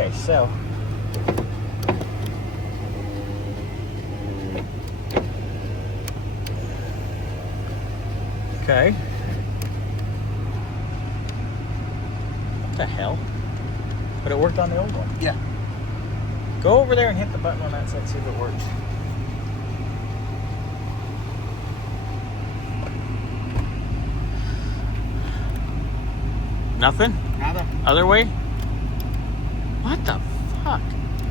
Okay, so okay. What the hell? But it worked on the old one. Yeah. Go over there and hit the button on that side, see if it works. Nothing? Nada. Other way? What the fuck?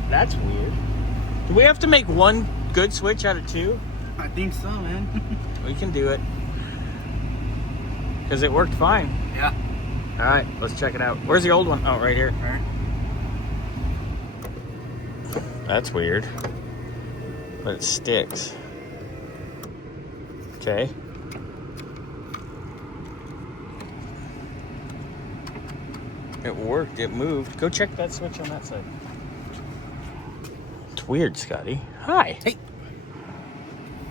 That's weird. Do we have to make one good switch out of two? I think so, man. We can do it. Because it worked fine. Yeah. Alright, let's check it out. Where's the old one? Oh, right here. All right. That's weird. But it sticks. Okay. It worked. It moved. Go check that switch on that side. It's weird, Scotty. Hi. Hey.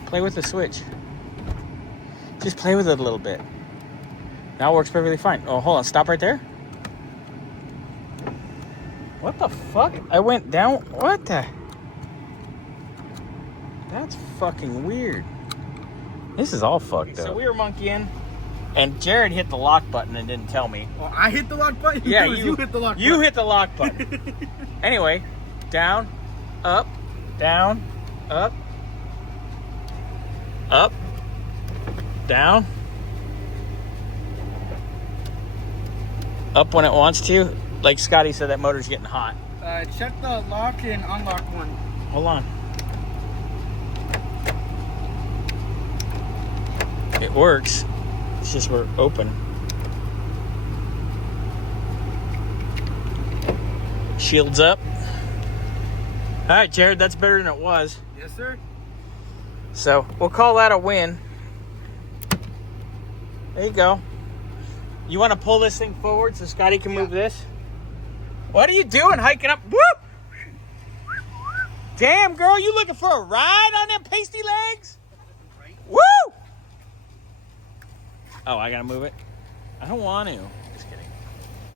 Play with the switch. Just play with it a little bit. Now it works perfectly fine. Oh, hold on. Stop right there. What the fuck? I went down. What the? That's fucking weird. This is all fucked up. So we were monkeying, and Jared hit the lock button and didn't tell me. Well, I hit the lock button. Yeah, you hit the lock button. You hit the lock button. Anyway, down, up, down, up, up, down, up when it wants to. Like Scotty said, that motor's getting hot. Check the lock and unlock one. Hold on. It works. It's just we're open. Shields up. All right, Jared, that's better than it was. Yes, sir. So we'll call that a win. There you go. You want to pull this thing forward so Scotty can move this? What are you doing hiking up? Whoop! Damn, girl, you looking for a ride on them pasty legs? Woo! Oh, I gotta move it? I don't want to.